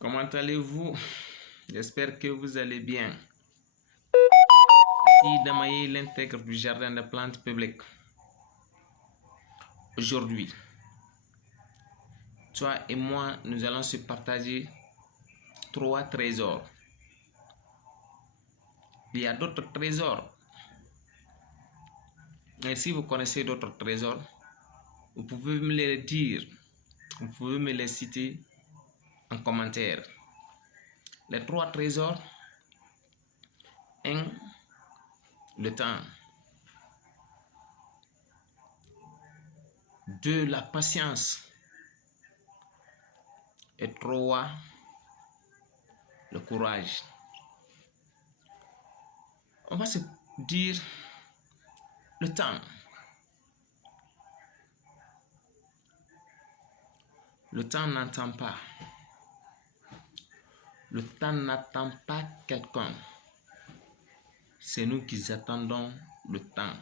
Comment allez-vous? J'espère que vous allez bien. Ici Damaye, l'intègre du jardin de plantes publiques. Aujourd'hui, toi et moi, nous allons se partager 3 trésors. Il y a d'autres trésors. Et si vous connaissez d'autres trésors, vous pouvez me les dire. Vous pouvez me les citer en commentaire. Les 3 trésors. 1. Le temps. 2. La patience. Et 3. Le courage. On va se dire le temps. Le temps n'entend pas. Le temps n'attend pas quelqu'un. C'est nous qui attendons le temps.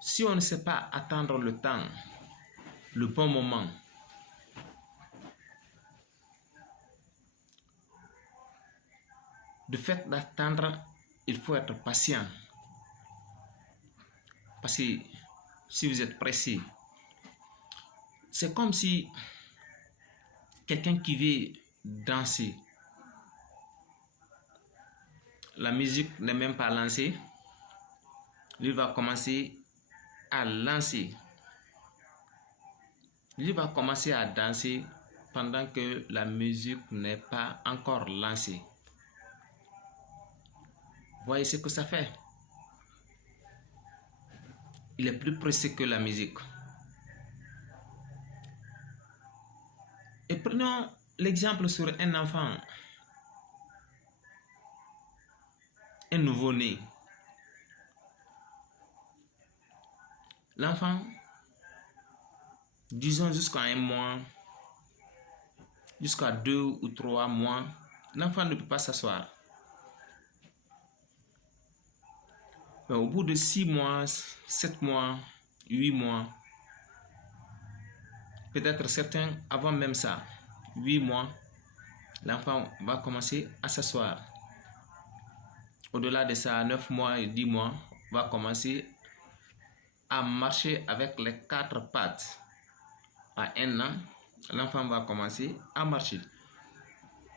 Si on ne sait pas attendre le temps, le bon moment, de fait d'attendre, il faut être patient. Parce que si vous êtes pressé, c'est comme si quelqu'un qui veut danser, la musique n'est même pas lancée, il va commencer à lancer. Il va commencer à danser pendant que la musique n'est pas encore lancée. Voyez ce que ça fait. Il est plus pressé que la musique. Et prenons l'exemple sur un enfant, un nouveau-né. L'enfant, disons jusqu'à 1 mois, jusqu'à 2 ou 3 mois, l'enfant ne peut pas s'asseoir. Mais au bout de 6 mois, 7 mois, 8 mois, peut-être certains avant même ça, 8 mois, l'enfant va commencer à s'asseoir. Au-delà de ça, 9 mois et 10 mois, va commencer à marcher avec les 4 pattes. À 1 an, l'enfant va commencer à marcher.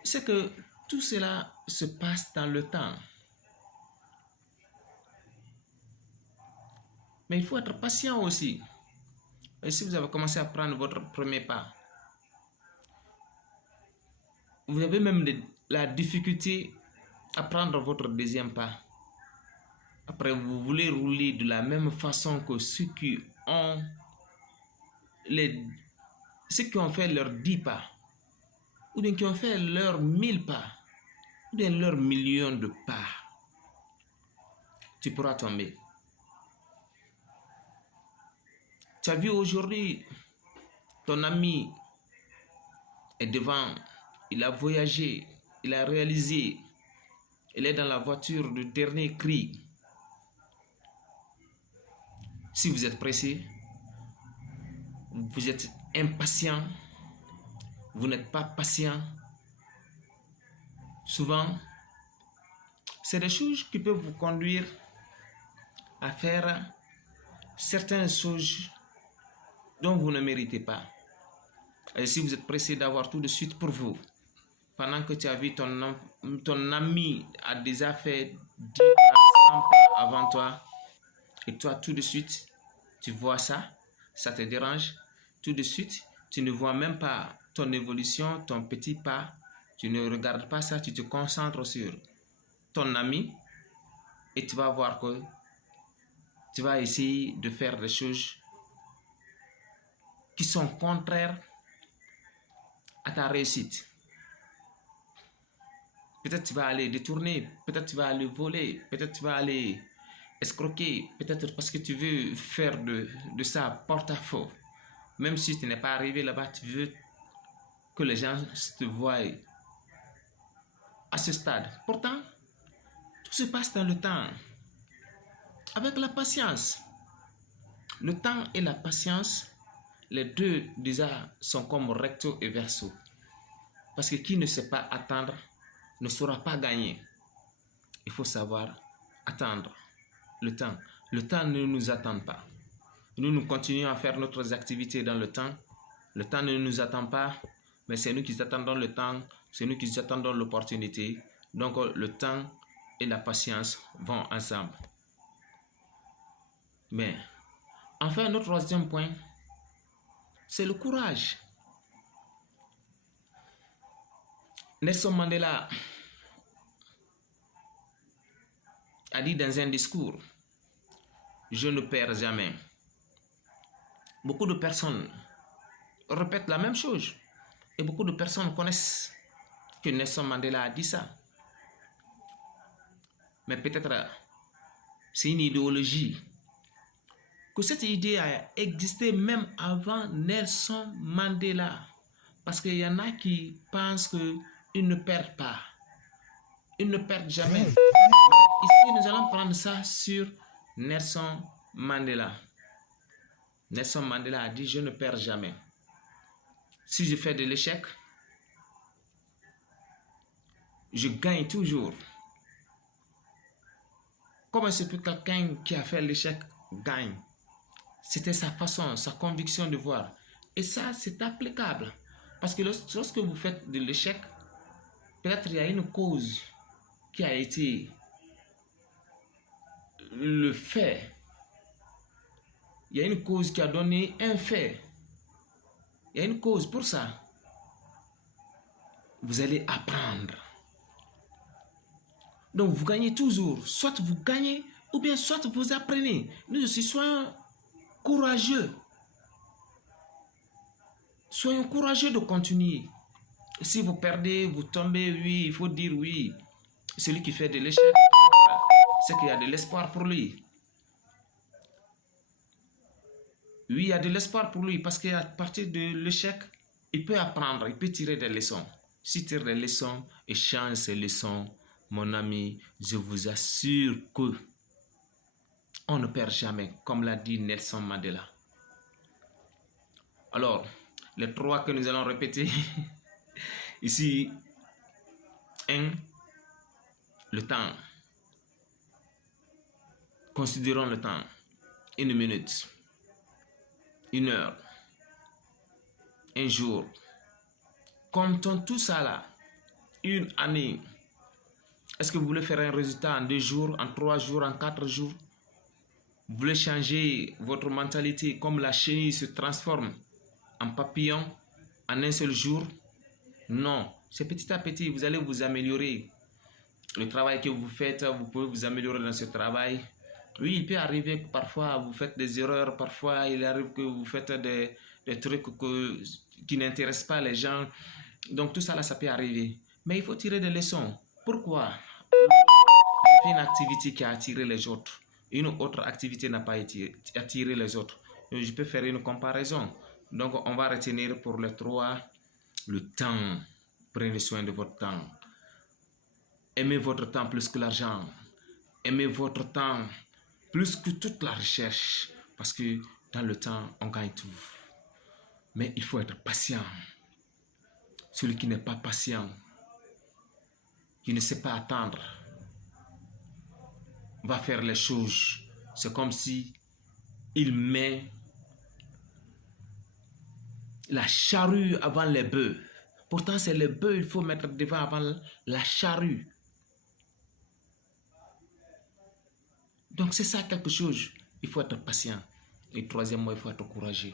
C'est que tout cela se passe dans le temps. Mais il faut être patient aussi. Et si vous avez commencé à prendre votre premier pas, vous avez même la difficulté à prendre votre deuxième pas. Après, vous voulez rouler de la même façon que ceux qui ont fait leurs 10 pas, ou bien qui ont fait leurs 1000 pas, ou bien leurs millions de pas. Tu pourras tomber. Tu as vu aujourd'hui, ton ami est devant, il a voyagé, il a réalisé, il est dans la voiture de dernier cri. Si vous êtes pressé, vous êtes impatient, vous n'êtes pas patient, souvent, c'est des choses qui peuvent vous conduire à faire certaines choses dont vous ne méritez pas. Et si vous êtes pressé d'avoir tout de suite pour vous, pendant que tu as vu ton ami a déjà fait 10 pas, 100 pas avant toi, et toi tout de suite, tu vois ça, ça te dérange, tout de suite, tu ne vois même pas ton évolution, ton petit pas, tu ne regardes pas ça, tu te concentres sur ton ami et tu vas voir que tu vas essayer de faire des choses qui sont contraires à ta réussite. Peut-être tu vas aller détourner, peut-être tu vas aller voler, peut-être tu vas aller escroquer, peut-être parce que tu veux faire de ça porte-à-faux. Même si tu n'es pas arrivé là-bas, tu veux que les gens te voient à ce stade. Pourtant, tout se passe dans le temps, avec la patience. Le temps et la patience les deux déjà sont comme recto et verso. Parce que qui ne sait pas attendre ne saura pas gagner. Il faut savoir attendre le temps. Le temps ne nous attend pas. Nous continuons à faire notre activité dans le temps. Le temps ne nous attend pas, mais c'est nous qui attendons le temps, c'est nous qui attendons l'opportunité. Donc le temps et la patience vont ensemble. Mais enfin, notre troisième point, c'est le courage. Nelson Mandela a dit dans un discours, je ne perds jamais. Beaucoup de personnes répètent la même chose et beaucoup de personnes connaissent que Nelson Mandela a dit ça. Mais peut-être c'est une idéologie. Que cette idée a existé même avant Nelson Mandela. Parce qu'il y en a qui pensent qu'ils ne perdent pas. Ils ne perdent jamais. Ici, nous allons prendre ça sur Nelson Mandela. Nelson Mandela a dit, je ne perds jamais. Si je fais de l'échec, je gagne toujours. Comment est-ce que quelqu'un qui a fait l'échec gagne? C'était sa façon, sa conviction de voir. Et ça, c'est applicable. Parce que lorsque vous faites de l'échec, peut-être il y a une cause qui a été le fait. Il y a une cause qui a donné un fait. Il y a une cause pour ça. Vous allez apprendre. Donc vous gagnez toujours. Soit vous gagnez ou bien soit vous apprenez. Nous aussi, soyons courageux. Soyons courageux de continuer. Si vous perdez, vous tombez, oui, il faut dire oui. Celui qui fait de l'échec, c'est qu'il y a de l'espoir pour lui. Oui, il y a de l'espoir pour lui parce qu'à partir de l'échec, il peut apprendre, il peut tirer des leçons. S'il tire des leçons et change ses leçons, mon ami, je vous assure que on ne perd jamais, comme l'a dit Nelson Mandela. Alors, les trois que nous allons répéter ici. 1. Le temps. Considérons le temps. 1 minute. 1 heure. 1 jour. Comptons tout ça là. 1 année. Est-ce que vous voulez faire un résultat en 2 jours, en 3 jours, en 4 jours? Vous voulez changer votre mentalité comme la chenille se transforme en papillon en un seul jour? Non. C'est petit à petit, vous allez vous améliorer. Le travail que vous faites, vous pouvez vous améliorer dans ce travail. Oui, il peut arriver que parfois vous faites des erreurs, parfois il arrive que vous faites des trucs qui n'intéressent pas les gens. Donc tout ça là, ça peut arriver. Mais il faut tirer des leçons. Pourquoi? C'est une activité qui a attiré les autres. Une autre activité n'a pas attiré les autres. Donc, je peux faire une comparaison. Donc on va retenir pour les 3 le temps. Prenez soin de votre temps. Aimez votre temps plus que l'argent. Aimez votre temps plus que toute la recherche. Parce que dans le temps, on gagne tout. Mais il faut être patient. Celui qui n'est pas patient, qui ne sait pas attendre, va faire les choses. C'est comme si il met la charrue avant les bœufs. Pourtant, c'est les bœufs qu'il faut mettre devant avant la charrue. Donc, c'est ça quelque chose. Il faut être patient. Et troisièmement, il faut être courageux.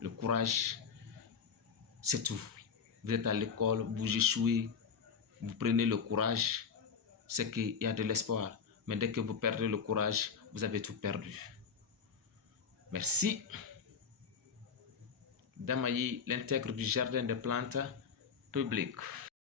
Le courage, c'est tout. Vous êtes à l'école, vous échouez, vous prenez le courage, c'est qu'il y a de l'espoir. Mais dès que vous perdez le courage, vous avez tout perdu. Merci. Damayi, l'intègre du jardin des plantes publiques.